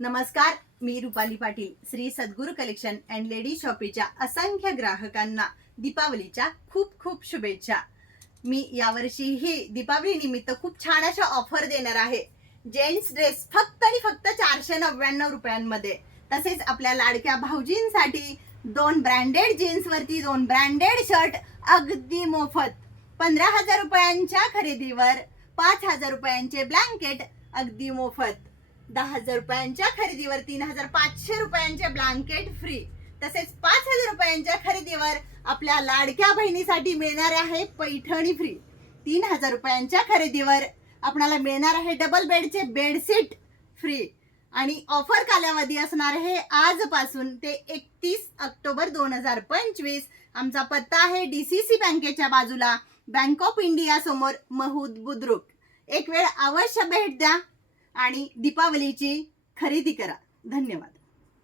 नमस्कार, मी रुपाली पाटील. श्री सद्गुरू collection and lady शॉपीच्या असंख्य ग्राहकांना दीपावलीच्या खूप खूप शुभेच्छा. मी यावर्षी ही दीपावली निमित्त खूप छान अशा ऑफर देणार आहे. जेंट्स ड्रेस फक्त आणि फक्त 499 रुपयांमध्ये. तसेच आपल्या लाडक्या भाऊजींसाठी 2 ब्रँडेड जीन्स वरती 2 ब्रँडेड शर्ट अगदी मोफत. 15,000 रुपयांच्या खरेदीवर 5,000 रुपयांचे ब्लँकेट अगदी मोफत. 10,000 रुपयांच्या खरेदीवर 3,500 रुपयांचे ब्लँकेट फ्री. तसेच 5,000 रुपयांच्या खरेदीवर आपल्या लाडक्या बहिणीसाठी मिळणार आहे पैठणी फ्री. 3,000 रुपयांच्या खरेदीवर आपल्याला मिळणार आहे डबल बेडचे बेडशीट फ्री. आणि ऑफर कालावधी असणार आहे आजपासून ते 31 ऑक्टोबर 2025. आमचा पत्ता आहे DCC बँकेच्या बाजूला, बँक ऑफ इंडिया समोर, महूद बुद्रुक. एक वेळ अवश्य भेट द्या आणि दीपावलीची खरेदी करा. धन्यवाद.